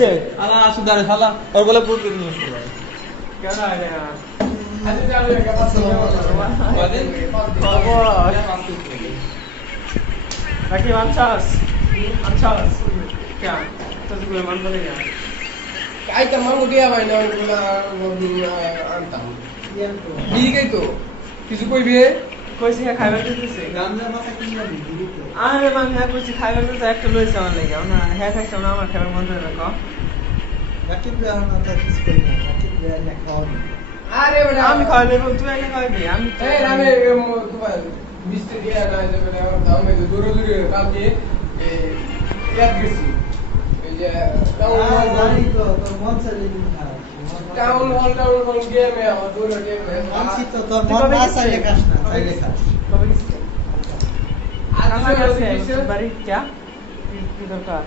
হয়েছে আলা সুদারে শালা ওর বলে পুরো নিয়ে আসবে কেন আরে আজ যাবে একটা পাঁচ বাকি মানছাস আনছাস क्या तुझे मान बनेगा काय तर मग उद्या भाई ना आणता ठीक आहे तो কিছু কইবে কইছি খাইবার দিতেছে গামলা মাথা কিনবা দিবি তো আরে মান হ্যাঁ কইছি খাইবার দিতে একটা লইছে আমার লাগি না হ্যাঁ খাইছে না আমার খাবার মন ধরে রাখো রাকিব রে আমার মাথা কিছু করি না রাকিব রে না খাও আরে বেটা আমি খাই নেব তুই এনে খাইবি আমি এই রামে তোমার মিষ্টি দিয়া না যে বেটা আমার দাও মে দূরে দূরে কালকে ইয়াদ গেছি এই যে জানি তো তোর মন চাইলে দিন খাও টাউন হল গেমে আমার দূরে গেমে মানছি তো তোর মন না চাইলে খাস না চাইলে খাস কবে গেছিস আজ আমার কাছে বাড়ি क्या কি দরকার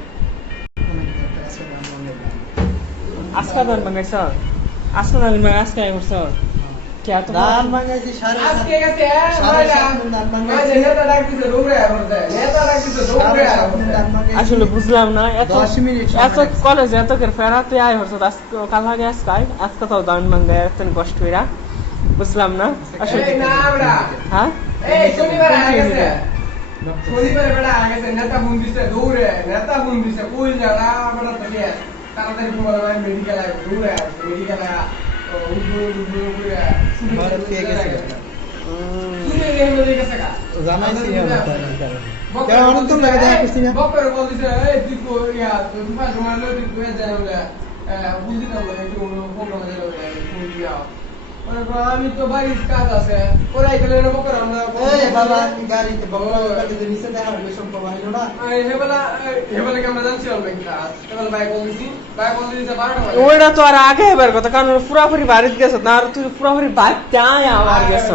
আজকা দান মাঙ্গাইছ আজকা দান মাঙ্গাই আজকা করছ क्या तो দান মাঙ্গাইছি সাড়ে আজকে গেছে মাঝে নেতা ডাকতেছে দৌড়ে আসছে নেতা ডাকতেছে দৌড়ে আসছে আসলে বুঝলাম না এত 10 মিনিট এত কলেজ এত করে ফেরাতে আই হচ্ছে আজকে কাল আগে আজকে তো দান মাঙ্গাই এতন কষ্ট হইরা বুঝলাম না আসলে এই না বড়া হ্যাঁ এই শনিবার আগে গেছে শনিবার বেড়া আগে গেছে নেতা ফোন দিছে দৌড়ে নেতা ফোন দিছে কই যারা বড়া তবে তাড়াতাড়ি ফোন করে মেডিকেল আয় দৌড়ে আসছে মেডিকেল আয় ভারত পেয়ে গেছে তুমি এই মেডিকেল গেছে কা জানাইছি কেন অনেক তো লাগে দেখা করছি না বকর বল দিছে এই তুই কো ইয়া তুই পাঁচ মাস লই তুই যায় বলে বুঝি না বলে একটু ফোন করে দিল তুমি দিয়া আমি তো বাড়ির কাজ আছে ওরাই গেলে না বকর আমরা এই বাবা আমি গাড়িতে বকরা গাড়িতে নিচে দেখা হলো সম্ভব হইলো না হেবেলা কি আমরা জানছি অল্প একটা হেবেলা বাইক বল দিছি 12টা বাজে ওইটা তো আর আগে এবার কথা কারণ পুরাপুরি বাড়িতে গেছ না আর তুই পুরাপুরি বাইক চাই আমার গেছ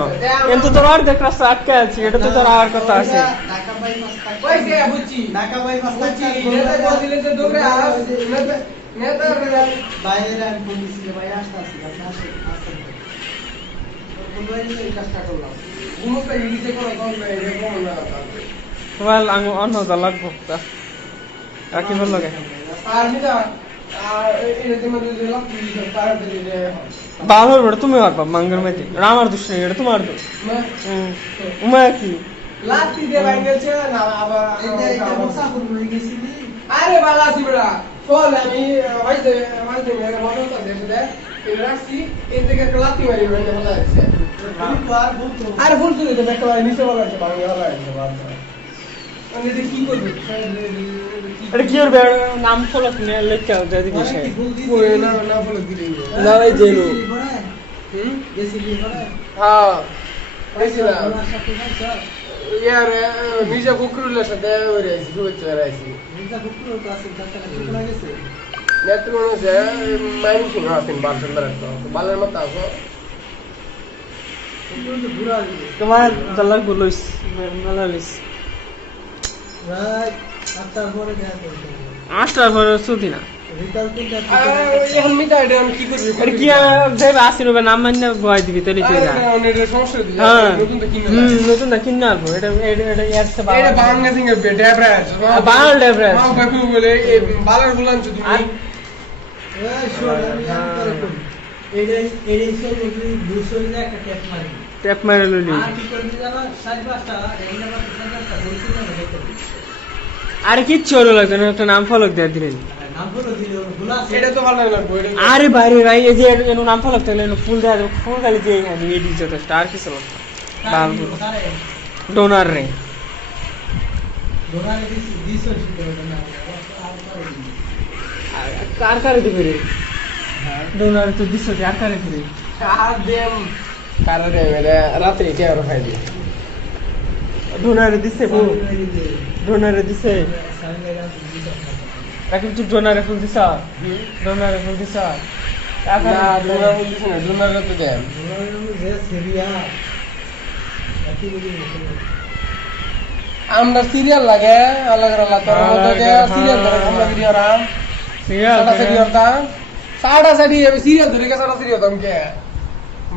কিন্তু তোর আর দেখ রাস্তা আটকে আছে এটা তো তোর আর কথা আছে ঢাকা বাইপাস কইছে বুঝছি ঢাকা বাইপাস বুঝছি নেতা বল দিলে যে দৌড়ে আস নেতা বাইরে আমি ফোন দিছি যে ভাই আসতাছি আপনি আসেন কোন বাইরে এই কাজটা করলাম ঘুমোতে গিয়ে কোনো কল নাই রে কোন না ওয়াল আমি অন্য দলাক ভক্তা আর কি বল লাগে আর মিটা এই যে মধ্যে যে লাভ দিছে তার দিলে ভালো বড় তুমি পারবা মাঙ্গের মধ্যে আমার দোষ নেই এটা তোমার দোষ উমা কি লাঠি দিয়ে ভাঙছে না আবার এটা মুসাফির হয়ে গেছিলি আরে বালা সিবড়া চল আমি হইছে মেরে মতো দেশে এই রাখছি এই থেকে একটা লাঠি মারি মানে মজা আছে আরে ভুল তুই তো একটা নিচে বলা আছে ভাঙে বলা আছে বাদ আমি যে কি করব এটা কি ওর নাম ফলক নিয়ে লেখা যদি বিষয় ওই না না বলে দিলি না এই জেনো গেছিলি পরে হ্যাঁ হইছিল আমার সাথে যাইছো ইয়ার মির্জা বকরুলের সাথে ওই রাইছি শুভেচ্ছা রাইছি মির্জা বকরুল ক্লাসে কাছে চলে গেছে নেত্র মানুষে মাইন শুনে আছেন বালচন্দ্র বালের মতো আছো তোমার দলাক বলইস মালালিস রাত 8টার পরে দেখা করতে আষ্টার পরে সুদি না বিকাল 3টা এখন মিটা এটা আমি কি করবি এটা কি দেবে 80 রুপে নাম মানে বয় দিবি তাহলে তুই না এটা সমস্যা দিই হ্যাঁ নতুন তো কিনে নতুন না কিনে আনবো এটা এটা এর সে এটা বাংলা সিঙ্গে ডেবরাজ বাংলা ডেবরাজ মা বাপু বলে এই বালার বলান তুমি আর ওই শোন আমি করে করি এই সব যদি 200 টাকা একটা ট্যাপ মারি ট্যাপ মারে ললি আর কি করবি জানো 5:30টা এগুলা বাকি 5:30টা বলছি না দেখতে আরে কিচ্ছু হলো লাগবে না একটা নাম ফলক দিয়ে দিলেন নাম বলে দিল ভুলা এটা তো ভালো লাগলো এটা আরে বাইরে ভাই এই যে এর নাম ফলক থাকলে ফুল দেওয়া ফুল গালি দিয়ে আমি এডিট যথেষ্ট আর কিছু না ডোনার রে ডোনারে দিছো না কার কারে দিবে রে ডোনার তো দিছো আর কারে দিবে কার দেম কারে মেরে রাতে কে আর খাই দি ডোনারে দিছে বউ ডোনারে দিছে রাকিব তুই ডোনারে ফুল দিছ ডোনারে ফুল দিছ না ডোনার বলিস না ডোনার তো দেম যে সিরিয়া কি বলি আমরা সিরিয়াল লাগে আলাদা আলাদা তোর মধ্যে সিরিয়াল ধরে আমরা ভিডিও রাম সাড়া সিরিয়াল তা সাড়া সিরিয়াল সিরিয়াল ধরে কে সাড়া সিরিয়াল দম কে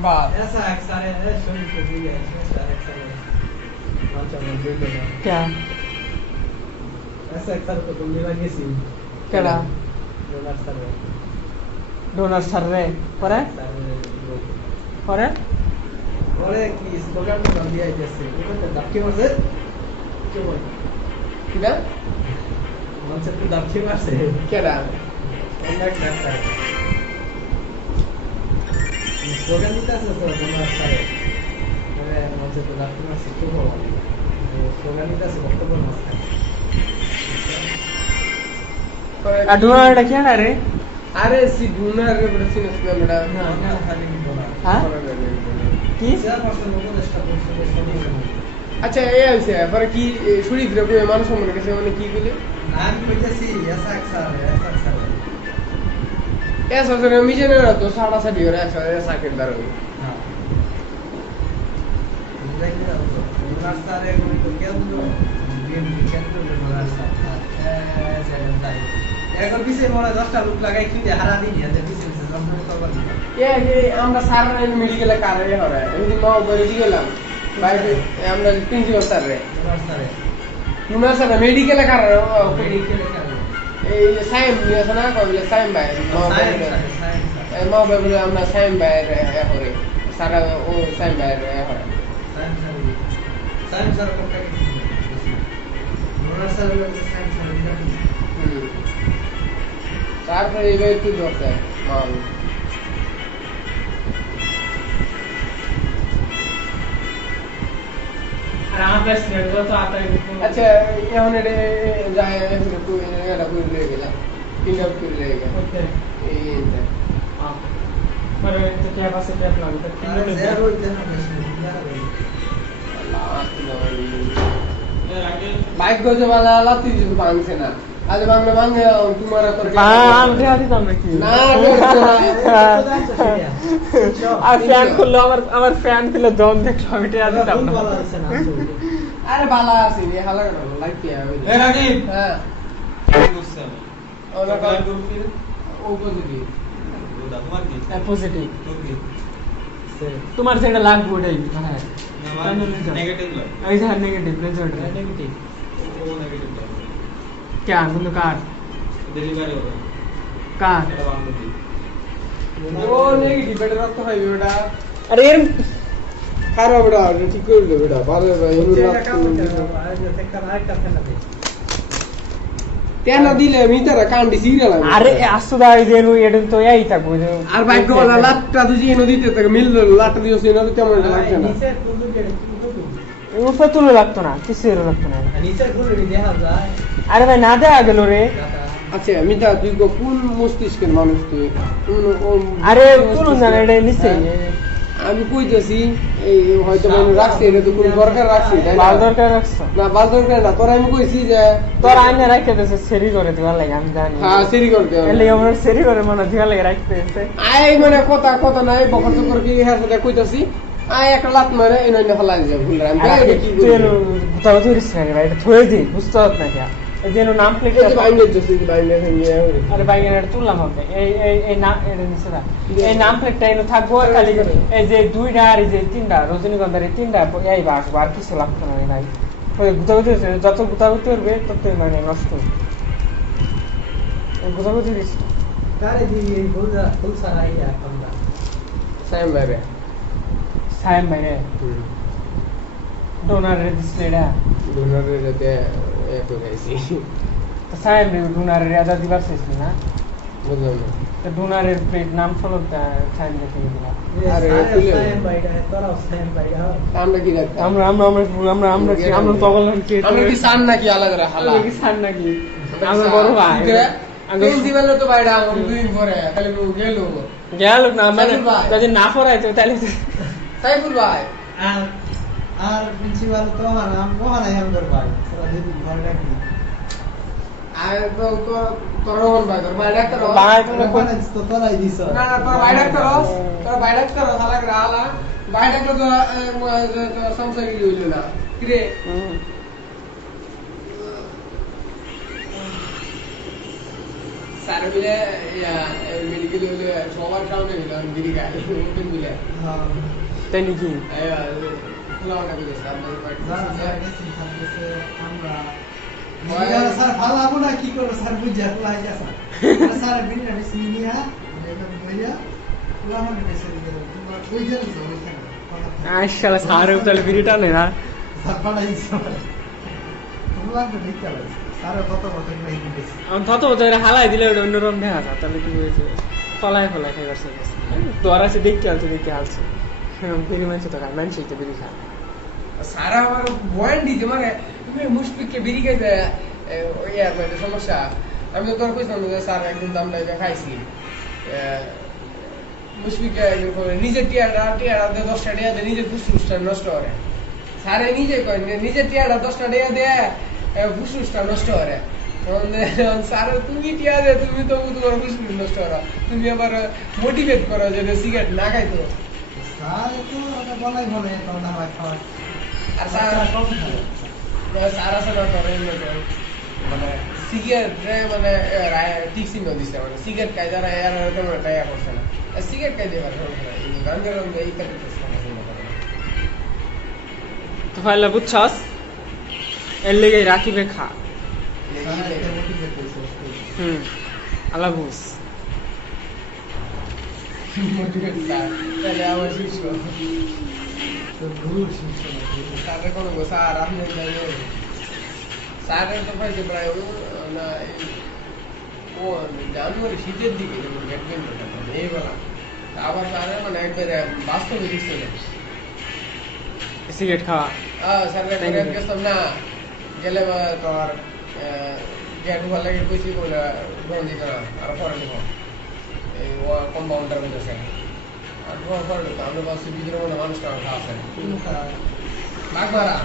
বাদ ऐसा अक्सर है सुन के भी है ऐसा अक्सर है अच्छा मुझे देना क्या ऐसा अक्सर तो तुम लगे सी केड़ा ডোনার স্যার রে পরে পরে বলে কি স্লোগান টোগান দিয়ে আইতেছে ওখানে দাপকে মারছে কে বল কিনা মঞ্চে তো দাপকে মারছে কেডা অনেক ডাক্তার স্লোগান দিতে আছে তো তোমার স্যার মানে মঞ্চে তো দাপকে মারছে কে বল স্লোগান দিতে আছে বক্তব্য মারছে আর ডোনারটা কি না রে আরে সি ডুনার রে বড় সিনেস না বড় না না খালি বলা হ্যাঁ কি চেয়ারপারসন উপদেষ্টা পরিষদের সদস্য আচ্ছা এই আছে পরে কি শরীর রে কই মানুষ মনে কাছে মানে কি কইলে নাম কইতেছি এসআক স্যার এসা সরে মিজনে না তো সাড়া সাড়ি করে এসা কে দাঁড় হই হ্যাঁ দেখি না তো রাস্তারে কোন তো কেন্দ্র বিএমপি কেন্দ্র রাস্তা এখন পিছে মনে 10টা লোক লাগাই কি হারা দিন এতে পিছে পিছে জমজম করবার না এ আমরা স্যার মেডিকেলে কারে হরে এমনি নাও বলে দি গেলাম বাইরে আমরা প্রিন্সিপাল স্যার রে রাস্তারে নুনা স্যার মেডিকেলে কারে মেডিকেলে কারে এই সাইম নিয়ে না কইলে সাইম ভাই এই মা বলে আমরা সাইম ভাই রে হরে সারা ও সাইম ভাই রে হরে সাইম স্যার কোনটা কি নোরা স্যার বলে সাইম স্যার তারপরে এবার একটু ধরতে মাল আর আমার প্রেসিডেন্ট তো আতাই আচ্ছা এখন এটা যায় এটা কই লয়ে গেল তিনটা কই লয়ে গেল ওকে এইটা মানে তো কে পাশে ট্যাপ লাগবে জেরো দেখা বাইক গজে বালা লাতি দিতে পারছে না আজ বাংলা বাংলা তোমার তোর আম দেয়া দিতাম নাকি না আর ফ্যান খুললো আমার ফ্যান খুলে দম দেখলো আমি দেয়া দিতাম না আরে বালা আছে রে হালা করে লাইক কি হবে এ রাকিব হ্যাঁ বুঝছেন ওলা কাল গ্রুপে ও পজিটিভ তোমার কি পজিটিভ তোর কি তোমার যেটা লাগবে ওটাই হ্যাঁ নেগেটিভ লাগে এই যে নেগেটিভ রেজাল্ট নেগেটিভ ও নেগেটিভ क्या বন্ধু কার ডেলিভারি হবে কার এটা বাংলাদেশ ও নেগেটিভ বেটা রক্ত খাইবে বেটা আরে এর খারাপ বেটা ঠিক করে দে বেটা ভালো কেন দিলে মিটারা কান্ডি সিরিয়াল আরে আসুদা এই যে এটা তো এই থাকবো আর বাইক ওলা লাটটা দুজি নদীতে থেকে মিল লাটটা দিও সে নদী তেমন লাগছে না উপরে তুলে লাগতো না কিছু লাগতো না নিচে ঘুরে দেখা যায় আরে ভাই না দেয়া গেল রে আচ্ছা মিটা তুই কোন মস্তিষ্কের মানুষ তুই আরে তুলুন না এটা নিচে আমি কইতেছি এই হয়তো মনে রাখছি এটা তো কোন দরকার রাখছি তাই বাল দরকার রাখছো না বাল দরকার না তোর আমি কইছি যে তোর আইনে রাখতে দেছে সেরি করে দিবার লাগে আমি জানি হ্যাঁ সেরি করতে হবে এলে আমার সেরি করে মনে দিবার লাগে রাখতে দেছে আই মানে কথা নাই বকর চকর কি এর সাথে কইতাছি আই একটা লাত মারে এই নইলে ফলাই যায় ভুল আমি বাইরে কি তুই করি কোথাও ধরিস না রে ভাই এটা থয়ে দি বুঝতে পারছ না কি এই যে নাম প্লেট এই যে বাইরে যাচ্ছে বাইরে নিয়ে আরে ভাই এটা তুললাম হবে এই নাম এটা নিচে না এই নাম প্লেটটা এনে থাকবো খালি এই যে দুইটা আর এই যে তিনটা রজনীগন্ধার এই তিনটা এই বাস আর কিছু লাগতো না রে ভাই ওই গুতাগুতি যত গুতাগুতি করবে তত মানে নষ্ট গুতাগুতি দিস কারে দি এই ফুল সারা আইয়া আমরা সাইম বাইরে সাইম ভাই রে ডোনার রে দিসলে এটা ডোনারে যেতে এক হইছি সাইম রে ডোনার রে আদা দিবার শেষ না বুঝলাম না তো ডোনারের প্লেট নাম ফলো সাইম রেখে দিলাম আরে সাইম বাইটা তোরাও সাইম বাইটা আমরা কি রাখতাম আমরা তখন কি আমরা কি সান নাকি আলাদা হালা আমরা কি সার নাকি আমরা বড় ভাই প্রিন্সিপাল তো বাইরা দুদিন পরে খালি গেল গেল না মানে সাইফুল ভাই। যদি না পড়াইতো তাহলে সাইফুল ভাই আর প্রিন্সিপাল তো মহানাই আমাদের ভাই ওরা যদি ঘরে রাখি আর তো তোর ভাই তোর ভাই ডাক্তার ভাই তো তোরাই দিছ না না তোর ভাই ডাক্তার তোর ভাই ডাক্তার হালা গ্রালা ভাই ডাক্তার তো সংসারী হইল না কিরে স্যার মিলে মেডিকেল হইলে সবার সামনে হইল গিরি গায়ে ওপেন মিলে হ্যাঁ তাই নাকি খোলা ওটা কইছে আপনার যারা যারা গেছি থাকতেছে আমরা স্যার ভালো আবো না কি করবো স্যার বুঝা লাই গেছে স্যার বিনা সিনিয়া এটা বইয়া পুরা মানে বেশি দিয়ে তোমরা কই গেল তো ওইখানে আইশালা সারে উতালে বিরিটা নে না স্যার পালাইছে তোমরা তো দেখতে পাচ্ছ স্যার কত কত নাই দিছে আমি তত ওদের হালাই দিলে ওটা অন্যরকম দেখা যায় তাহলে কি হয়েছে ফলাই ফলাই খাইবার সে দর আছে দেখতে হালছে বিরি মানছে তো খায় মানছে তো বিরি খায় সারা আমার বয়ান দিতে মানে তুমি মুশফিককে বিড়ি খাইতে ওই আর মানে সমস্যা আমি তো তোর কইছিলাম যে স্যার একদিন দাম নাই খাইছি মুশফিককে নিজের টিয়াটা 10টা টাকা দিয়ে নিজের ফুসফুসটা নষ্ট করে স্যারে নিজে কয় নিজের টিয়াটা 10টা টাকা দিয়ে ফুসফুসটা নষ্ট করে স্যার তুমি টিয়া দে তুমি তো তোমার ফুসফুস নষ্ট করো তুমি আবার মোটিভেট করো যে সিগারেট না খাইতো স্যার তো ওটা বলাই বলে তো না খাওয়া আর স্যার সারা সারা করে মানে সিগারেট মানে ঠিক চিহ্ন দিচ্ছে মানে সিগারেট খাই যারা এর তেমন টাকা করছে না সিগারেট খাই দেবার গাঞ্জা রঙ এই টাইপের তো ফাইলা বুঝছস এর লেগে রাখিবে খা স্যার এটা মোটিভেট করছে আল্লাহ বুঝ মোটিভেট তাহলে আমার শিষ্য তো ভুল শিখছে স্যারের কোনো স্যার আপনি স্যারের তো পাইছে প্রায় না ও জানুয়ারি শীতের দিকে যেমন গেটবেন এইবেলা আবার স্যারের মানে একবারে বাস্তবে দিচ্ছে না সিগারেট খাওয়া স্যারের গেছিলাম না গেলে তোমার গেট ভালো লাগে কইছি বলে গ্রহণ দিতে না আর পরে দেবো এই কম্পাউন্ডার মধ্যে আর পরে ঢুকো আমরা ভাবছি ভিতরে মনে মানুষটা আছে বাগবারা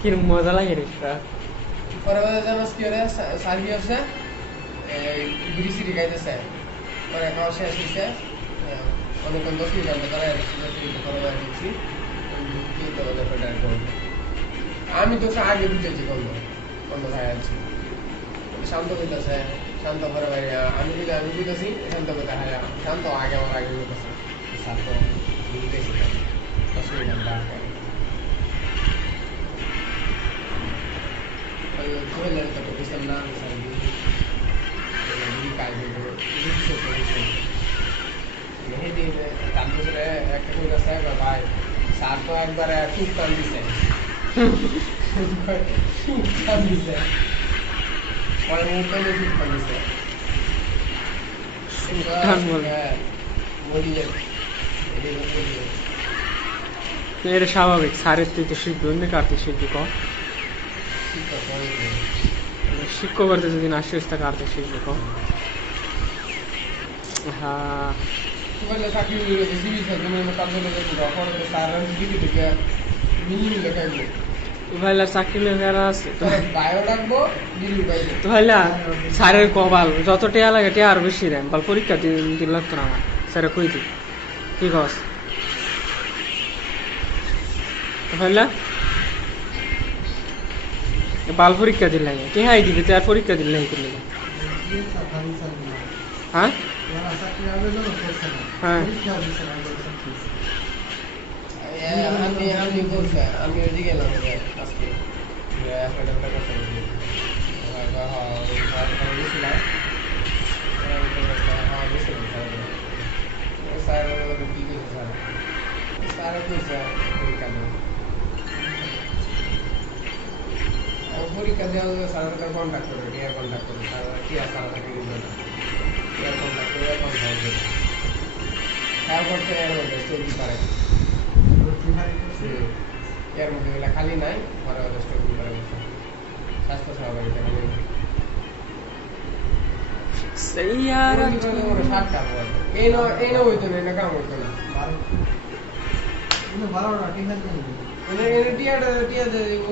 কিরম মজা লাগে রে পরে জানাস কি হলে সার্ভি হচ্ছে বিড়ি সিড়ি খাইতেছে পরে খাওয়া শেষ হয়েছে অনেকক্ষণ 10 মিনিট আমরা তারা দিচ্ছি আমি তো আগে বুঝেছি বন্ধ খাই আছি শান্ত হইতেছে শান্ত ঘরে বাইরে আমি বুঝেছি শান্ত করতে হয় শান্ত আগে আমার আগে বুঝেছে শান্ত বুঝতেছি 10 মিনিট আমরা তো বুঝলাম না তারপরে একটা করে আছে ভাই স্যার তো একবারে খুব টান দিছে খুব টান দিছে পরে মুখে খুব টান দিছে এটা স্বাভাবিক সারের তুই তো শিখবি অন্য কার্তিক শিখবি কম শিক্ষক করতে যদি না শিখস তা কার্তিক শিখবি কম হ্যাঁ চাকরি ভাইলা চাকরি লেখারা আছে বায়ো রাখবো তো ভাইলা স্যারের কবাল যত টেয়া লাগে টেয়া আরো বেশি দেন বল পরীক্ষা দিন লাগতো না আমার স্যারে কই দি কি কস ভাইলা বাল পরীক্ষা দিল লাগে কে হাই দিবি তুই আর পরীক্ষা দিল লাগে করলে হ্যাঁ হ্যাঁ আমি বলছি আমি ওইদিকে গেলাম আজকে স্যার কি করছে স্যার কইছে পরীক্ষা দেওয়া স্যারের কন্ট্যাক্ট করবে টিয়ার কন্ট্যাক্ট করবে টিয়ার স্যার থাকে টিয়ার কন্ট্যাক্ট করে কন্ট্যাক্ট করবে তারপর তো এর মধ্যে স্টোরি পারে এর মধ্যে এগুলো খালি নাই পরে ওদের স্টোরি পারে স্বাস্থ্য সহকারী খালি সৈয়ারা এই না হইতো না এটা কাম হইতো না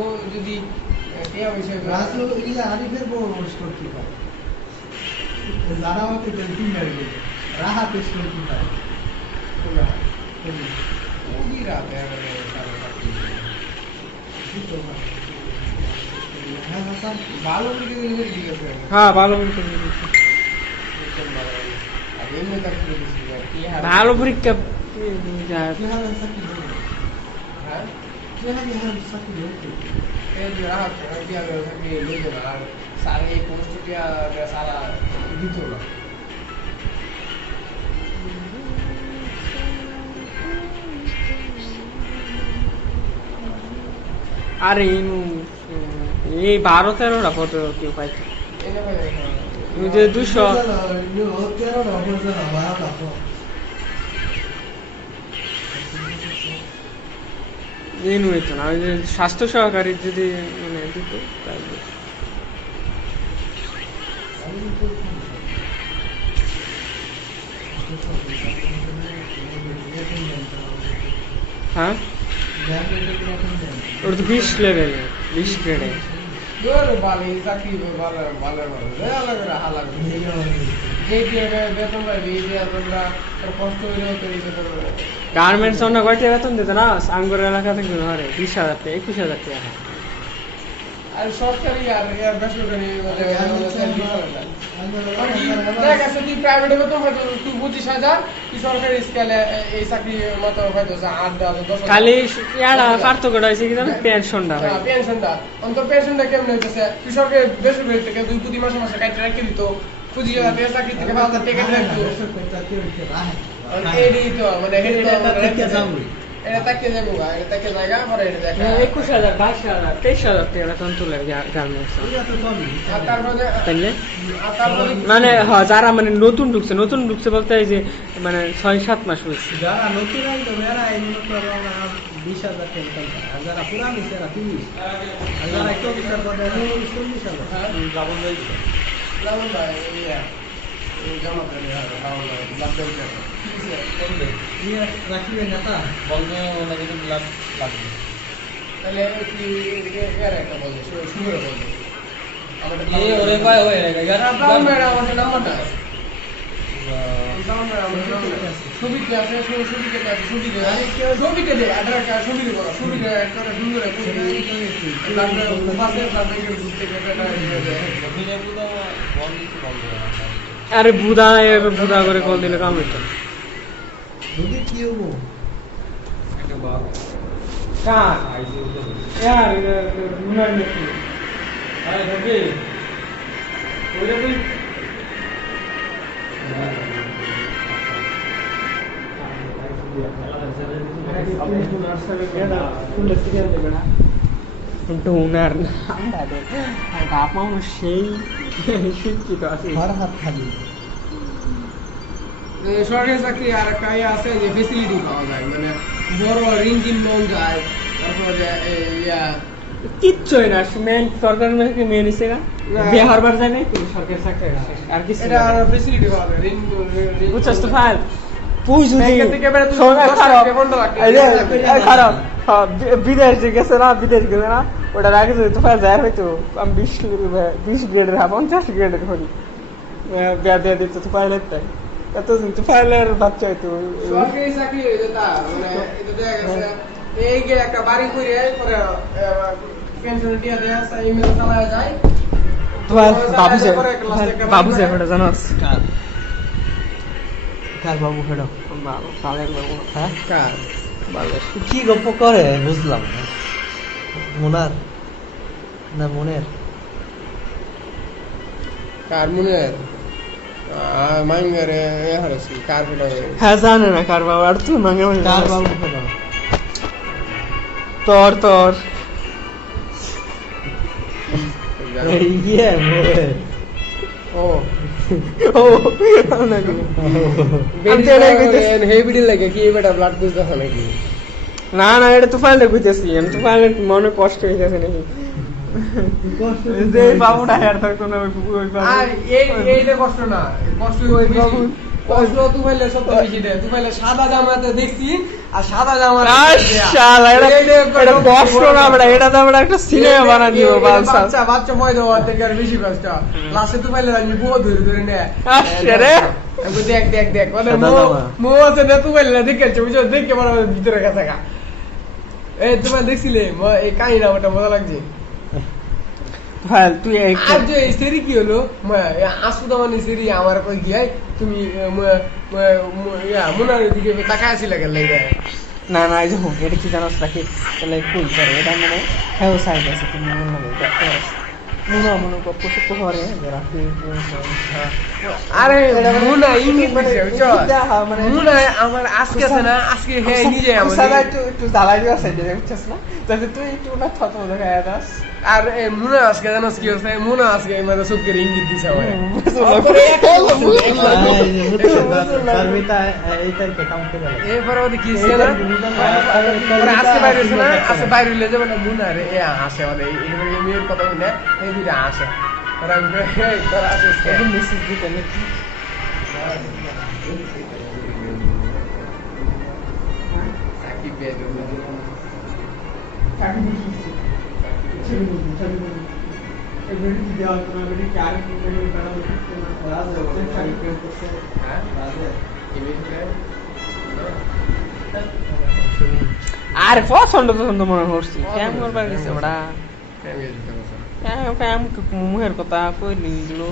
ও যদি টিয়া বিষয় আরিফের বড় স্টোর কি পায় যারা আমাকে রাহাত স্টোর কি পায় হ্যাঁ ভালো ভালো পরীক্ষা হ্যাঁ যেখানে যেখানে চাকরি হতো এই যে রাহাত দিয়া থাকে লই যাবে আর স্যার এই পোস্ট দিয়া সারা দিত না আরে এই 12-13টা পদ কেউ পাইছে এনে ভাই ওই যে 200 এই হইতো না ওই যে স্বাস্থ্য সহকারী যদি মানে দিত তাহলে হ্যাঁ ওটা তো 20 লেভেল 20 গ্রেডে দূর বালি চাকরি ভালো ভালো ভালো আলাদা হালা যে যে বেতন পাবি এই যে আমরা কষ্ট হইলেও তো এই বেতন গার্মেন্টস অন্য কয়টা বেতন দিত না আঙ্গুর এলাকা থেকে ধরে 20,000 টাকা 21,000 টাকা আর সরকারি আর বেসরকারি দেখ আছে তুই প্রাইভেটে বেতন হয়তো তুই 25,000 তুই সরকারি স্কেলে এই চাকরি মতো হয়তো 8-10 খালি ইয়াটা পার্থক্যটা হয়েছে কি জানো পেনশনটা হয় পেনশনটা অন্তর পেনশনটা কেমন হইতেছে তুই সরকারি বেসরকারি থেকে তুই প্রতি মাসে মাসে কাটতে রাখতে দিত 25,000 টাকা চাকরি থেকে 5,000 টাকা রাখতো এই তো মানে এটা তাকে যাবো এটা তাকে জায়গা পরে এটা দেখা 21,000 22,000 23,000 টাকা তখন তুলে গার্মেন্টস আর তারপরে তাইলে আর তারপরে মানে যারা মানে নতুন ঢুকছে বলতে এই যে মানে 6-7 মাস হয়েছে যারা নতুন আইতো এরা এই মনে করো 20,000 টাকা আর যারা পুরানি তারা 30 আর যারা একটু বিচার করে 40,000 লাবণ ভাই এই জমা করে লাবণ ভাই লাগবে রাখিবে নেতা বলবে ওনাকে কিন্তু লাগবে তাহলে কি এর একটা বলছে শুরু বলছে আমাদের ये ओरे पाए हुए हैं यार ব্রাউন ম্যাডাম আমাদের নাম্বারটা ব্রাউন ম্যাডাম আমাদের নাম্বারটা ছবিতে আছে ছবিতে আছে ছবিতে দে আধার কার্ড ছবিতে করো ছবিতে একটা সুন্দর করে লাগবে পাশে লাগবে ঘুরতে গেলে জমিনে পুরো বল দিতে বলবে আরে বুদা করে কল দিলে কাম হইতো যদি কি হবো একটা বাপ কার আইসি উঠে यार मुनर में थी আরে ধরবে ওরে তুই ডোনার বাপ মা সেই শিক্ষিত আছে আর হাত খালি সরকারি চাকরি আর একটা আছে যে ফেসিলিটি পাওয়া যায় মানে বড় রিঞ্জিন লোন যায় তারপরে কিচ্ছুই না মেন সরকার মেন হিসেবে না না। বিহার বার যায় নাই তুমি সরকারি চাকরি আর কিছু এটা ফেসিলিটি পাওয়া যায় ঋণ বুঝছস তো ফাইল তুই যদি ব্যাংকের থেকে এবারে তুই শোনা 10 খারাপ লাখ, 15 লাখ টাকা এই যে, টাকা এই খারাপ হ্যাঁ, বিদেশ যে গেছে না ওটা রাখে যদি তো ফাইল যায় হয়তো আমি 20 গ্রেডের 50 গ্রেডের করি বেয়া দিত তো ফাইলের তাই এতদিন তো ফাইলের বাচ্চা হয়তো সরকারি চাকরি যেটা মানে এটা দেখা গেছে এই যে একটা বাড়ি করে পরে পেনশন দিয়ে দেয় ইমেল চালায় যায় বাবু যে ওটা জানাস কার বাবু ফেরো বাবু সালের বাবু হ্যাঁ কার কি গল্প করে বুঝলাম না মোনার না মনের কার মনের মাইঙ্গারে এ হারছি কার ফেলা হ্যাঁ জানে না কার বাবু আর তুই মাঙ্গে কার বাবু ফেরো তোর ইয়ে মোর ও ও নাকি হেভিডি লাগে কি বেটা ব্লাড বুঝতে হয় নাকি না না এটা তো ফাইলে বুঝতেছি আমি তো ফাইলে মনে কষ্ট হয়ে গেছে নাকি যে বাবুটা হেয়ার থাকতো না ওই আর এইটা কষ্ট না কষ্ট ওই বেশি। বাবু কষ্ট তুই পাইলে সব বেশি দে তুই পাইলে সাদা জামাতে দেখছি আর সাদা জামা শালা এটা কষ্ট না আমরা এটা তো আমরা একটা সিনেমা বানা দিব বালসা বাচ্চা বাচ্চা পয়দা হওয়ার থেকে আর বেশি কষ্ট লাস্টে তুই পাইলে আমি বুয়া ধরে ধরে নে আসছে রে। আমি দেখ দেখ দেখ মানে সাদা জামা। মো আছে না তুই পাইলে দেখেছে বুঝছো দেখে বড় ভিতরে গেছে গা এই তুমি দেখছিলে এই কাহিনী ওটা মজা লাগছে ফাইল তুই আর যে এই সেরি কি হলো আসুদা মানে সেরি আমার কই গিয়ে তুমি মুনার দিকে তাকায় ছিল গেলে না না এই যে হোক এটা কি জানাস রাখি তাহলে কই করে এটা মানে হ্যাঁ সাইড আছে তুমি মনে হবে মনে গপ্প সপ্প করে রাখি আরে মুনা ইঙ্গিত মানে দিছে বুঝছো মানে মুনা আমার আজকে আছে না আজকে হে নিজে আমার সাদা একটু জ্বালাই দিও সাইডে বুঝছস না তাহলে তুই একটু না থত দেখায় দাস আর মুনা আজকে জানোস কি হচ্ছে মুনা আজকে মানে চোখের ইঙ্গিত দিছে আমার এরপরে ওদের কি ছিল না আজকে বাইরে হইছে না আজকে বাইরে হইলে যাবে না মুনা রে এ আসে মানে এই মেয়ের কথা শুনে এই দুইটা আসে আর আমি এই তোরা আসিস একটু মেসেজ দিতে নাকি সাকিব বেদ আরে পছন্দ মনে করছি কেমন করবার গেছে ওটা প্যাম মুহের কথা কইলি দিলো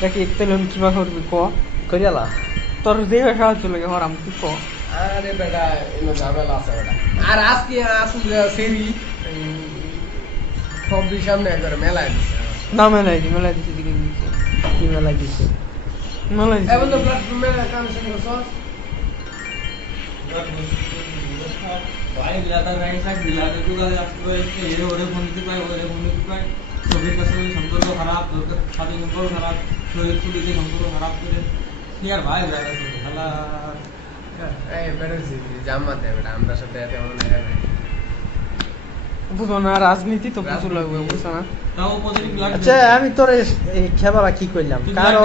দেখি তেলন কিবা করবি ক করিয়ালা তোর দেহ সাহায্য লাগে হরাম কি ক আরে বেটা এনো ঝামেলা আছে বেটা আর আজকে আসলে সেরি সব দুই সামনে একবারে মেলায় দিছে না মেলাই দিছে দিকে দিছে কি মেলা দিছে মেলাই দিছে এখন তো প্ল্যাটফর্ম মেলা কানেকশন করছস भाई ज्यादा गाड़ी साइड मिला के पूरा आपको ये ओरे फोन दिते पाए ओरे फोन दिते पाए ছবির কাছে সম্পর্ক খারাপ দরকার সাথে সম্পর্ক খারাপ শরীর চুলিতে সম্পর্ক খারাপ করে কি আর ভাই ভাই খেলা এই বেরোছি জামাতে বেটা আমরা সাথে তেমন নাই বুঝো না রাজনীতি তো বুঝো লাগবে বুঝছো না তাও পজিটিভ লাগবে আচ্ছা আমি তোর খেবারা কি করলাম কারো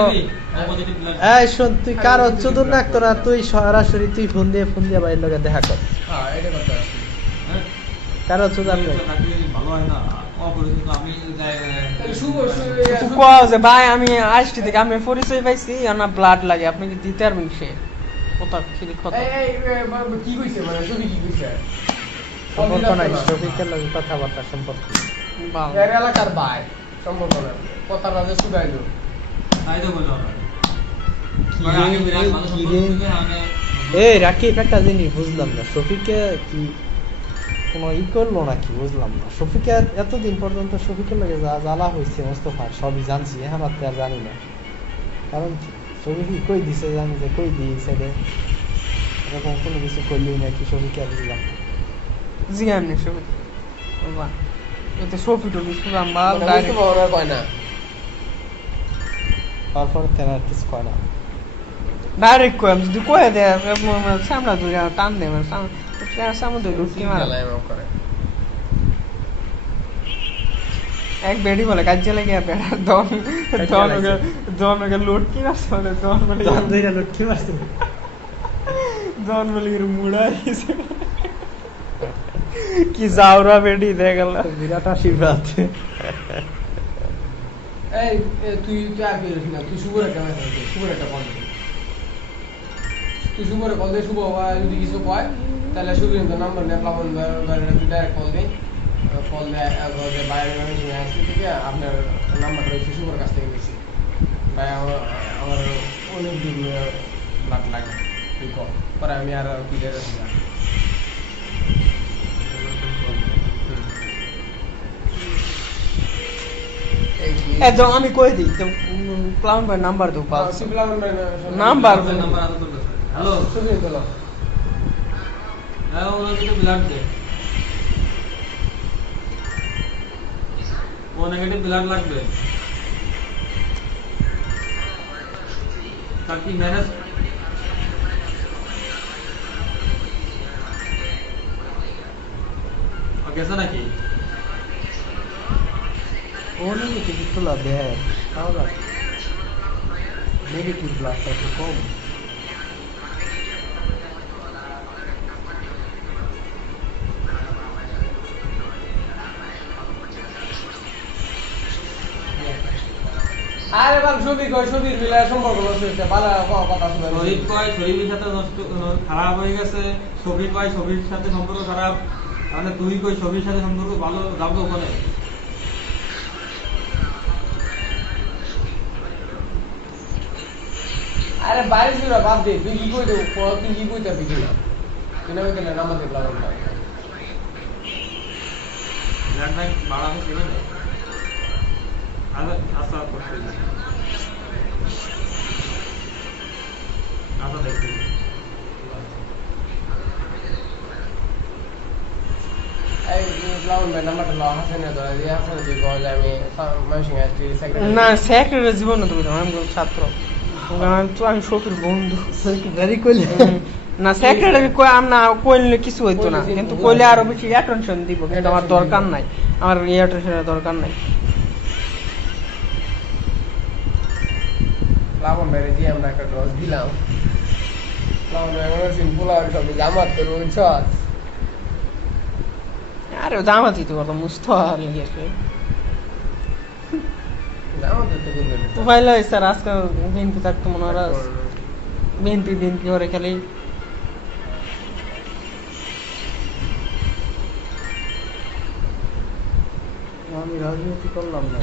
পজিটিভ লাগবে এই শোন তুই কারো চুদুর নাক তোরা তুই সরাসরি তুই ফোন দিয়ে ভাইয়ের লগে দেখা কর হ্যাঁ এটা কথা হ্যাঁ কারো চুদার নেই ভালো হয় না অপরিচিত আমি শুভ কোয়া যে ভাই আমি আইসটি থেকে আমি পরিচয় পাইছি না ব্লাড লাগে আপনি কি দিতে পারবেন সে কথা কি কথা এই কি কইছে মানে শুনি কি কইছে সম্পর্ক নাই শফিকের লগে কথাবার্তা সম্পর্ক বাল এর এলাকার ভাই সম্পর্ক না কথাটা যে শুধাইলো তাই তো বলো এই রাকিব একটা জিনিস বুঝলাম না শফিকে কি কোনো করলো নাকি বুঝলাম না শফিকে এতদিন পর্যন্ত শফিকের লগে যা জ্বালা হয়েছে মোস্তফার সবই জানছি এখন আর জানি না কারণ শফিক কই দিছে জানি যে কই দিয়েছে রে এরকম কোনো কিছু করলেই নাকি শফিকে আর বুঝলাম জি আমি সবই বাবা এতে সফিটো বিস্কুট আমবাল ডাইরেক্ট ডাইরেক্ট বড় কয় না তারপর তেনা কিছু কয় না ডাইরেক্ট কই আমি যদি কই দে সামনে দুই টান দে মানে সামনে দুই লুটকি মার লাই মাফ করে এক বেডি বলে কাজে লাগে বেড়া দনকে লুটকি না সরে দন বলে জান ধইরা লটকি মারছে দন বলে মুড়া গেছে কি যাওরা বেডি দে গেল বিরাট আশীর্বাদ এই তুই আর কি করিস না তুই শুভর একটা মেসেজ দে শুভর একটা কল দে তুই শুভর কল দে শুভ যদি কিছু কয় তাহলে শুভর নাম্বার নে প্লাবন ডাইরেক্ট কল দে কল দে যে বাইরে ম্যানেজিং আসছে থেকে আপনার নাম্বারটা রয়েছে শুভর কাছ থেকে বেশি ভাই আমার অনেক দিন ব্লাড লাগে তুই কল পরে আমি আর ক্লিয়ার আছি না এ তো আমি কই দিই তো প্লান ভাই নাম্বার দাও পাস নাম্বার হ্যালো শুভর চলো হ্যাঁ ওরা তো ব্লাড দে ও নেগেটিভ ব্লাড লাগবে তার কি ম্যানেজ গেছে নাকি ওনি কিছু লা দে তাহলে নেগেটিভ ব্লাডটা একটু কম আরে বাল ছবি কই ছবির মিলা সম্পর্ক নষ্ট হইছে ভালো কথা শুনে শরীর কয় শরীরের সাথে নষ্ট খারাপ হয়ে গেছে ছবি কয় ছবির সাথে সম্পর্ক খারাপ তাহলে তুই কই ছবির সাথে সম্পর্ক ভালো যাবো ওখানে আরে বাইরে শুরা বাদ দে তুই কি কই দেব তুই কি কইতা বিকি না কিনা গেলে নাম্বার দিয়ে লাগানো ব্লাড ব্যাংক বাড়ানো ছিল না আশা করতে আশা দেখছি এই লাউন ভাই নাম্বারটা লাও হাসানে ধরে দিয়ে হাসানে দিয়ে কল আমি মানসিং আসছি সেক্রেটারি না সেক্রেটারি জীবন না তুমি আমি ছাত্র আমি শফির বন্ধু সেক্রেটারি কইলে না সেক্রেটারি কই আম না কইলে কিছু হইতো না কিন্তু কইলে আরো বেশি অ্যাটেনশন দিব কিন্তু আমার দরকার নাই আমার এই অ্যাটেনশনের দরকার নাই লাউন ভাই দিয়ে আমরা একটা ড্রস দিলাম লাউন ভাই আমার সিম্পল আর সব জামাত তো রোজ আরে জামাতি তো কথা মুস্তাফা লেগেছে জামাত তো করবে তো ভাইলা স্যার আজকে বিএনপি থাকতো মনে হয় বিএনপি করে খালি আমি রাজনীতি করলাম না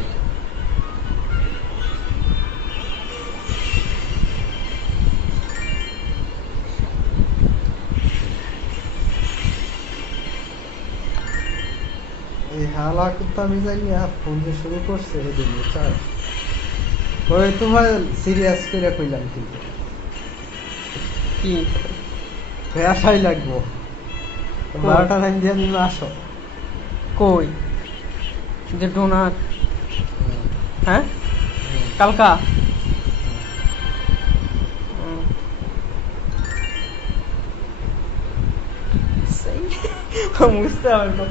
এই হালা কুত্তা আমি জানি ফোন যে শুরু করছে সেদিন বুঝছাস ওই তোমার সিরিয়াস করে কইলাম কিন্তু কি আসাই লাগবো 12টা লাইন দিয়ে নিয়ে আসো কই যে ডোনার হ্যাঁ কালকা বুঝতে পারবো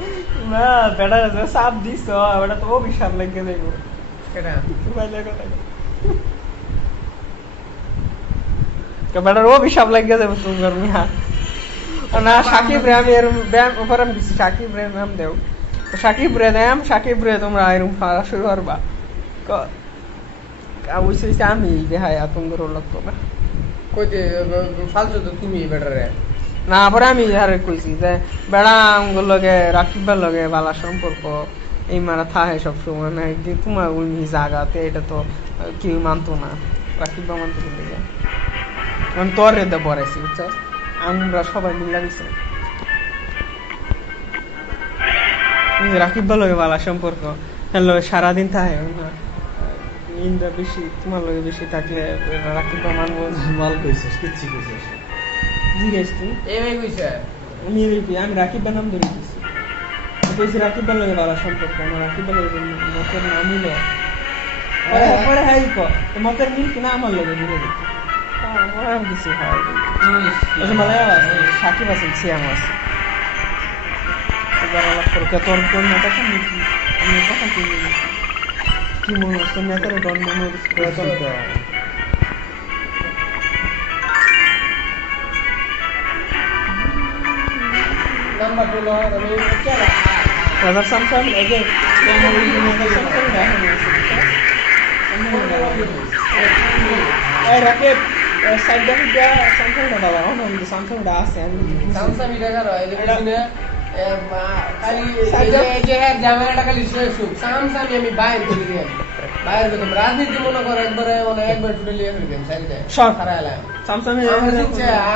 না বেড়া সাপ দিস বেটা তো অভিশাপ লেগে দেখবো বেটার অভিশাপ লেগে যাবে তোমার মিয়া না সাকিব রে আমি এরম ব্যায়াম উপর আমি দিচ্ছি সাকিব রে নাম দেও সাকিব রে নাম সাকিব রে তোমরা এরম ফারা শুরু করবা বুঝছি আমি দেখাই তোমাদের লাগতো না কইতে ফালতু তো তুমি বেটারে না পরে আমি আরে কইছি যে বেড়া আমগুলো লগে রাকিবের লগে ভালো সম্পর্ক এই মারা থাকে সবসময় না তোমার ওই জায়গাতে এটা তো কেউ মানতো না রাকিব মানতো বলে আমি তোর রেদে পড়াইছি বুঝছো আমরা সবাই মিলা দিছি রাকিব লগে ভালো সম্পর্ক হ্যালো সারাদিন থাকে ইন্দ্রা বেশি তোমার লগে বেশি থাকলে রাকিব মানবো মাল কইছিস কিচ্ছু কইছিস জিজ্ঞেস তুই এই কইছে আমি রাকিব নাম ধরে দিচ্ছি কইছি রাকিব লগে ভালো সম্পর্ক আমার রাকিব লগে মতের নাম মিলে পরে হাই মতের মিল কিনা আমার লগে মিলে দিচ্ছি আমার আমি কিছু হয় মানে সাকিব আছেন সিয়াম আছে তোর তোর নেতা আমি কথা কি মনে হচ্ছে নেতার ডন মনে হচ্ছে নাম্বার দিলো আমি কেলা রাজার সামসাম এই যে এই রাকিব সাইড দিয়ে সামসামটা দাও আমি সামসামটা আছে আমি সামসাম এটা করো এই যে খালি এই যে জামাটা খালি শুক সামসাম আমি বাইরে করে দিই বাইরে তো রাজনীতি মনে করে একবার টুটে লিয়ে ফেলবেন সাইডে সব হারাইলাম সামসাম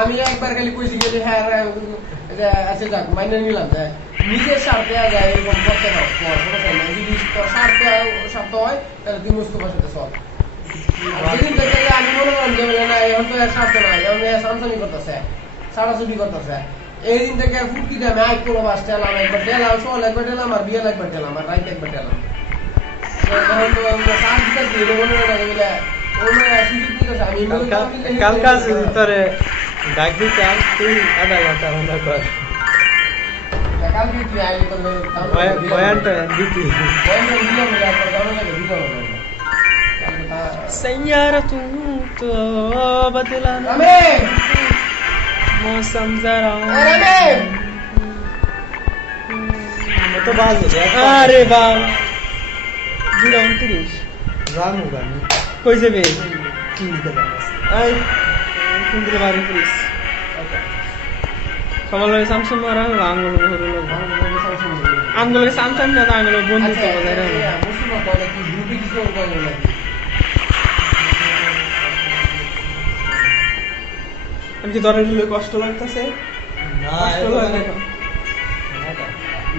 আমি একবার খালি কইছি গেলি হ্যাঁ আচ্ছা যাক মাইনে নিলাম যে নিজের স্বার্থে যায় এরকম করতে দাও যদি স্বার্থ হয় তাহলে তুই মুস্তফার সাথে চল যেদিন থেকে আমি মনে করলাম যে না এখন তো এর স্বার্থ নাই এখন সামসামি করতেছে সারাসুটি করতেছে এই দিন থেকে ফুটকি দিয়ে আমি আইক কোনো বাস টেলাম একবার টেলাম সল একবার টেলাম আর বিয়েল একবার টেলাম আর রাইট একবার টেলাম তখন তো সার দিতে দিয়ে মনে হয় বলে সুযোগ দিতেছে আমি কালকা তোরে ডাক দিতে তুই আধা ঘন্টা রান্না কর কালকে কি আইলে তো বয়ানটা দিতি سيارة بدلنا मौसम जरा তো বাজে আরে বাল 29 জানু গানি কই যাবে কি লিখে জানাস আই কুন্দ্রে বাড়ি পুলিশ সকালে সামসুং মারা আঙ্গুল হলো আঙ্গুল সামসুং না আঙ্গুল বন্ধু তো বাজায় রে আমি কি ধরে নিলে কষ্ট লাগতেছে না কষ্ট এগুলো লাগে না।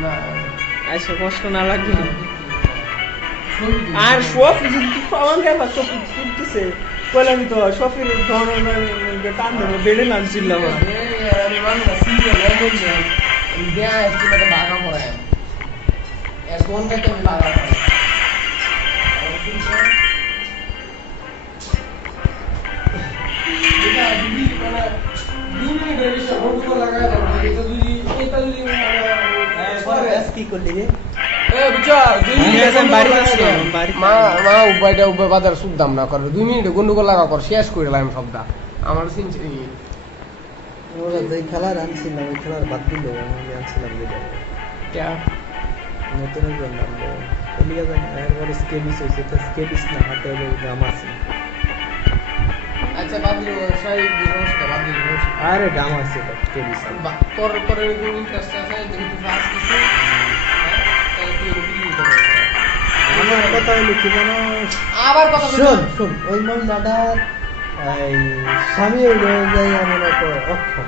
না আইসা কষ্ট না লাগবে আর শফি আমাকে আবার শফি ছুটতেছে বললাম তো শফির ধরনের টান ধরে বেড়ে নামছিলাম আমি মানি না সিরিয়াল এমন যে দেয়া এস্টিমেটে ভাগা পড়ে এর কোন থেকে আমি ভাগা পড়ে এটা যদি মানে 2 মিনিটের বেশি বন্ধ লাগায় দেন এটা যদি পরে কি করলি রে? বাজার সুদাম না করে 2 মিনিটে গন্ডগোল লাগা কর শেষ করে দিলাম সবটা আমার ওরা যে খেলার আনছিলাম ওই খেলার বাদ দিল আমি আনছিলাম যেটা নতুন একজন নামলো এলিগা জানি একবার স্কেবিস হয়েছে তো স্কেবিস না হাতে ওই গাম আছে আচ্ছা বাদ দিও সেই বিরোধটা বাদ দিও আরে গাম আছে তো স্কেবিস তোর তোর ইন্টারেস্ট আছে যদি তুই ফাস্ট কিছু তাহলে তুই বিক্রি করতে আমার কথা হলো কি জানো আবার কথা শোন শোন ওই মহিলাটা এই স্বামী হইলো যাই এমন একটা অক্ষম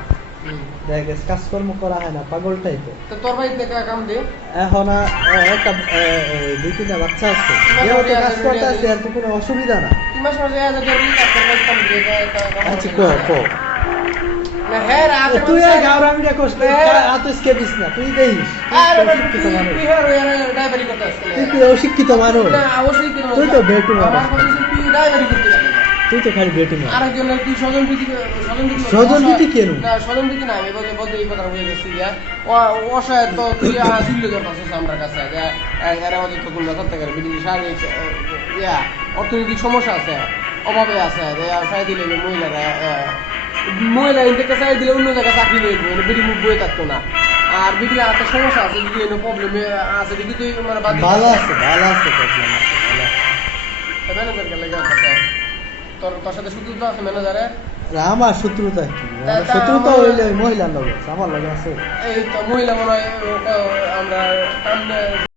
দেখা গেছে কাজকর্ম করা হয় না পাগল টাইপের তো তোর ভাই দেখা কাম দে এখন একটা 2-3টা বাচ্চা আছে যেহেতু কাজ করতে আছে আর তো কোনো অসুবিধা না তুই মাসে মাসে 1000 টাকা দিই তোর ভাই কাম দে আচ্ছা কো না হ্যাঁ রাতে তুই আর গাওরামি রাখোস না আতো স্কেবিস না তুই দেখিস আরে শিক্ষিত মানুষ তুই হ্যাঁ ড্রাইভারি করতে আসছিস তুই কি অশিক্ষিত মানুষ না অবশ্যই কি তুই তো বেটু মানুষ। আমার কথা হচ্ছে তুই ড্রাইভারি করতে যাবি তুই তো খালি বেটি না আরেকজনের তুই স্বজনপ্রীতি কেন? না স্বজনপ্রীতি না আমি বলতে এই কথা বলে গেছি যে অসহায় তো তুই তুললে তোর পাশে আমার কাছে এরা আমাদের তো কোনো করতে গেলে বিদ্যুৎ শারীরিক অর্থনৈতিক সমস্যা আছে অভাবে আছে চাই দিলে মহিলা ইন্টারকে চাই দিলে অন্য জায়গায় চাকরি নিয়ে দেবে বিডি মুখ বয়ে থাকতো না আর বিডির একটা সমস্যা আছে যদি প্রবলেম আছে যদি তুই মানে ভালো আছে প্রবলেম আছে ভালো আছে ম্যানেজার গেলে তোর সাথে শত্রুতা আছে ম্যানেজারের আমার শত্রুতা কি শত্রুতা হইলে ওই মহিলার লগে আছে, আমার লগে আছে এই তো মহিলা মনে হয় আমরা